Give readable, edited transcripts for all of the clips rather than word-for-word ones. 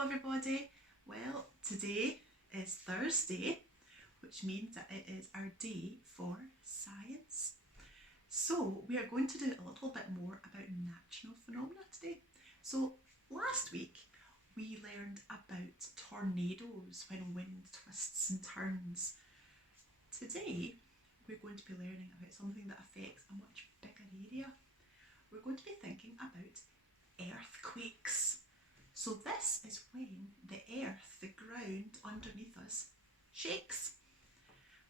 Hello everybody. Well, today is Thursday, which means that it is our day for science. So we are going to do a little bit more about natural phenomena today. So last week we learned about tornadoes when wind twists and turns. Today we're going to be learning about something that affects a much bigger area. We're going to be thinking about earthquakes. So this is when the earth, the ground underneath us, shakes.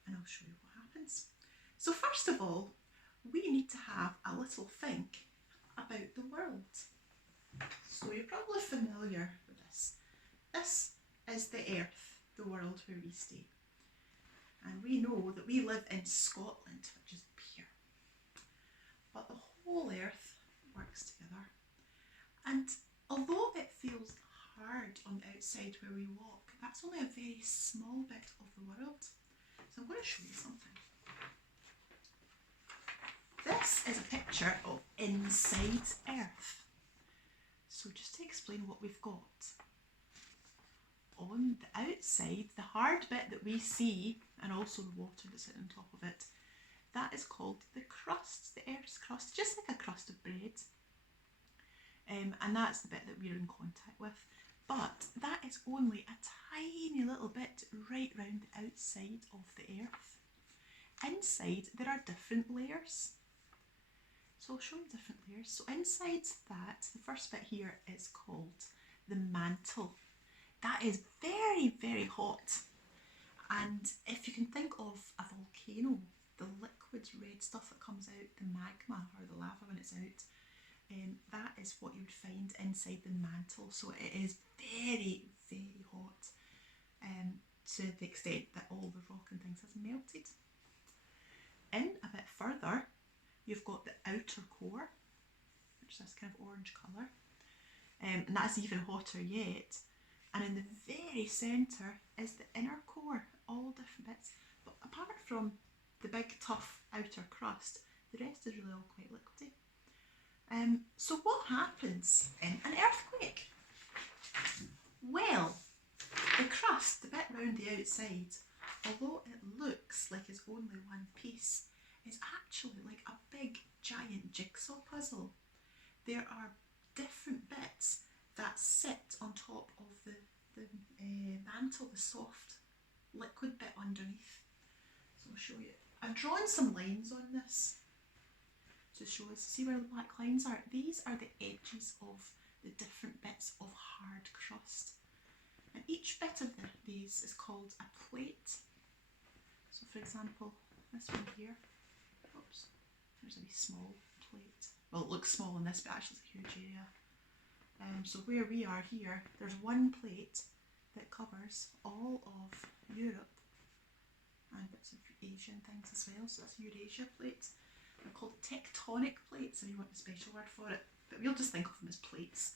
And I'll show you what happens. So first of all, we need to have a little think about the world. So you're probably familiar with this. This is the earth, the world where we stay. And we know that we live in Scotland, which is up here. But the whole earth works together. And although it feels hard on the outside where we walk, that's only a very small bit of the world. So I'm going to show you something. This is a picture of inside Earth. So just to explain what we've got. On the outside, the hard bit that we see, and also the water that's sitting on top of it, that is called the crust, the Earth's crust, just like a crust of bread. And that's the bit that we're in contact with. But that is only a tiny little bit right round the outside of the earth. Inside there are different layers. So I'll show you different layers. So inside that, the first bit here is called the mantle. That is very, very hot. And if you can think of a volcano, the liquid red stuff that comes out, the magma or the lava when it's out, that is what you would find inside the mantle. So it is very, very hot, to the extent that all the rock and things has melted. In a bit further, you've got the outer core, which is this kind of orange colour, and that's even hotter yet. And in the very centre is the inner core, all different bits. But apart from the big tough outer crust, the rest is really all quite liquidy. So what happens in an earthquake? Well, the crust, the bit round the outside, although it looks like it's only one piece, is actually like a big giant jigsaw puzzle. There are different bits that sit on top of the mantle, the soft liquid bit underneath. So I'll show you. I've drawn some lines on this to show us. See where the black lines are? These are the edges of the different bits of hard crust. And each bit of these is called a plate. So for example, this one here, oops, there's a wee small plate. Well, it looks small in this, but actually it's a huge area. So where we are here, there's one plate that covers all of Europe and bits of Asian things as well. So that's Eurasia plate. They're called tectonic plates if you want a special word for it, but we'll just think of them as plates.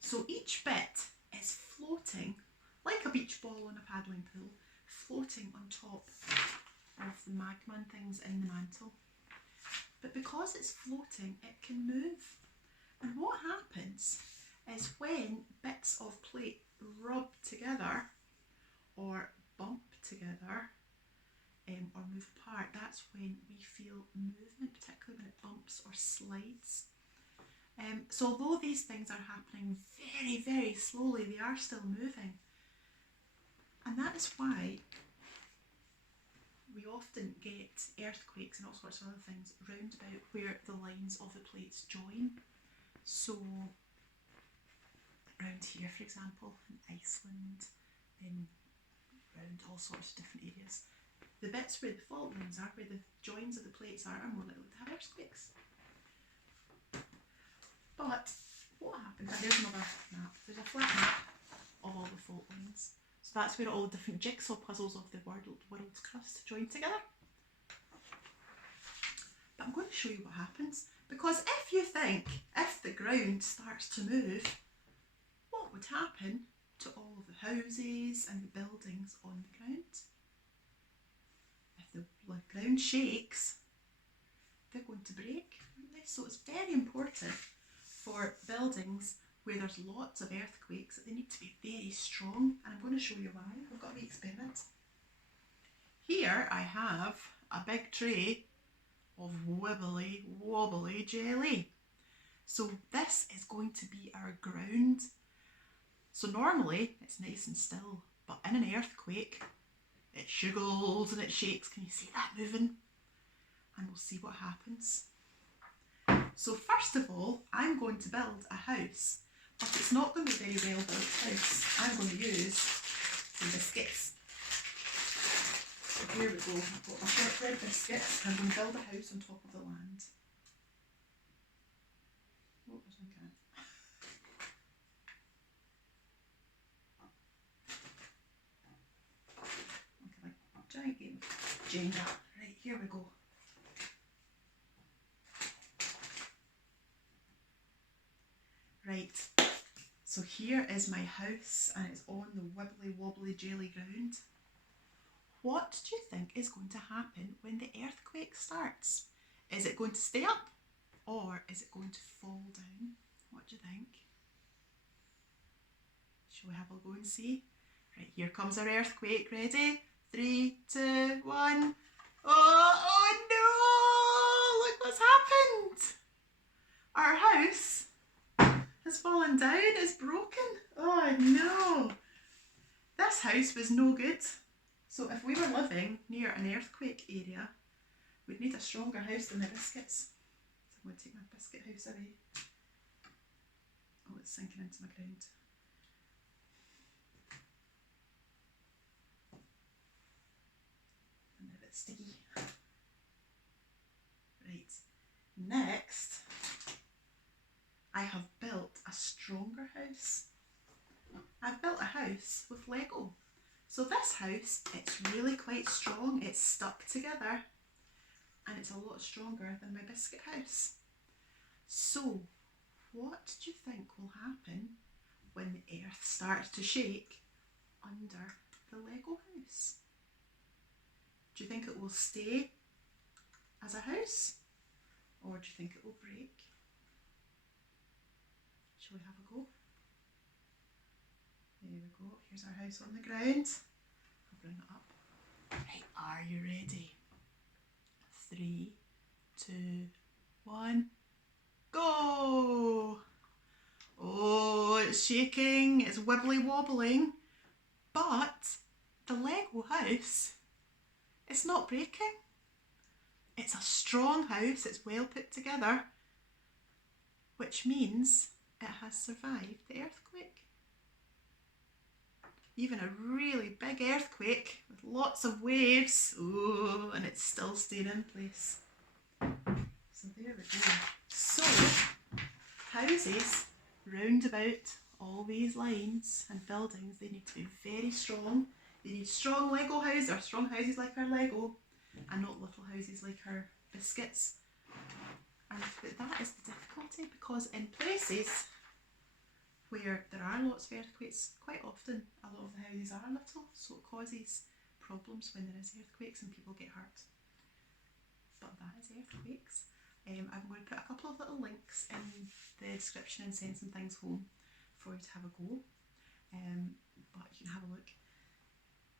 So each bit is floating like a beach ball in a paddling pool, floating on top of the magma and things in the mantle. But because it's floating, it can move. And what happens is when bits of plate rub together or bump together, or move apart, that's when we feel movement, particularly when it bumps or slides. So although these things are happening very, very slowly, they are still moving. And that is why we often get earthquakes and all sorts of other things round about where the lines of the plates join. So around here, for example, in Iceland, around all sorts of different areas, the bits where the fault lines are, where the joins of the plates are more likely to have earthquakes. But what happens? There's another map. There's a flat map of all the fault lines. So that's where all the different jigsaw puzzles of the world's crust join together. But I'm going to show you what happens. Because if you think, if the ground starts to move, what would happen to all of the houses and the buildings on the ground? If the ground shakes, they're going to break, aren't they? So it's very important for buildings where there's lots of earthquakes, that they need to be very strong, and I'm going to show you why. I've got a wee experiment. Here I have a big tray of wobbly jelly. So this is going to be our ground. So normally it's nice and still, but in an earthquake it shuggles and it shakes. Can you see that moving? And we'll see what happens. So first of all, I'm going to build a house, but it's not going to be a very well built house. I'm going to use some biscuits. So here we go, I've got my shortbread biscuits. I'm going to build a house on top of the land. Oh, there's one can. Okay, like a giant game of Jenga. Right, here we go. Right, so here is my house and it's on the wibbly wobbly jelly ground. What do you think is going to happen when the earthquake starts? Is it going to stay up or is it going to fall down? What do you think? Shall we have a go and see? Right, here comes our earthquake. Ready? 3, 2, 1. Oh no! Look what's happened! Our house has fallen down, it's broken. Oh no! This house was no good. So if we were living near an earthquake area, we'd need a stronger house than the biscuits. So I'm going to take my biscuit house away. Oh, it's sinking into my ground. And a bit sticky. Right, next I have built a stronger house. I've built a house with Lego. So this house, it's really quite strong, it's stuck together and it's a lot stronger than my biscuit house. So what do you think will happen when the earth starts to shake under the Lego house? Do you think it will stay as a house or do you think it will break? Shall we have a go? There we go, here's our house on the ground. I'll bring it up. Right, are you ready? 3, 2, 1, go! Oh, it's shaking, it's wibbly wobbling, but the Lego house, it's not breaking. It's a strong house, it's well put together, which means it has survived the earthquake. Even a really big earthquake with lots of waves, oh, and it's still staying in place. So there we go. So, houses round about all these lines and buildings, they need to be very strong. They need strong Lego houses, or strong houses like our Lego, and not little houses like our biscuits. But that is the difficulty, because in places where there are lots of earthquakes, quite often a lot of the houses are little, so it causes problems when there is earthquakes and people get hurt. But that is earthquakes. I'm going to put a couple of little links in the description and send some things home for you to have a go, but you can have a look.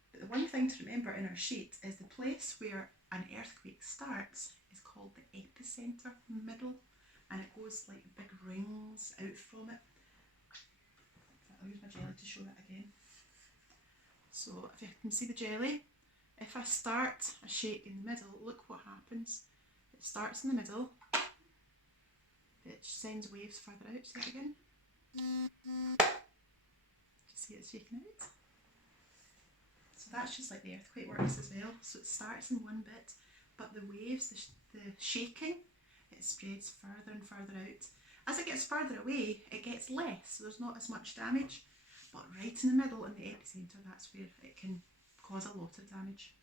But the one thing to remember in our sheet is the place where an earthquake starts is called the epicenter, middle, and it goes like big rings out from it. I'll use my jelly to show it again. So if you can see the jelly, if I start a shake in the middle, look what happens. It starts in the middle, it sends waves further out. See it again? Do you see it shaking out? So that's just like the earthquake works as well. So it starts in one bit, but the waves, the shaking, it spreads further and further out. As it gets further away, it gets less, so there's not as much damage. But right in the middle, in the epicentre, that's where it can cause a lot of damage.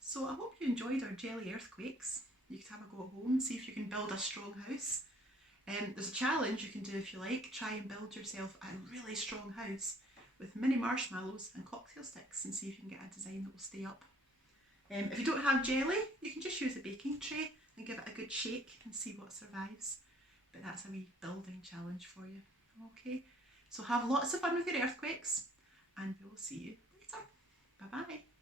So I hope you enjoyed our jelly earthquakes. You could have a go at home, see if you can build a strong house. There's a challenge you can do if you like. Try and build yourself a really strong house with mini marshmallows and cocktail sticks and see if you can get a design that will stay up. If you don't have jelly, you can just use a baking tray and give it a good shake and see what survives. But that's a wee building challenge for you. Okay, so have lots of fun with your earthquakes and we will see you later. Bye bye.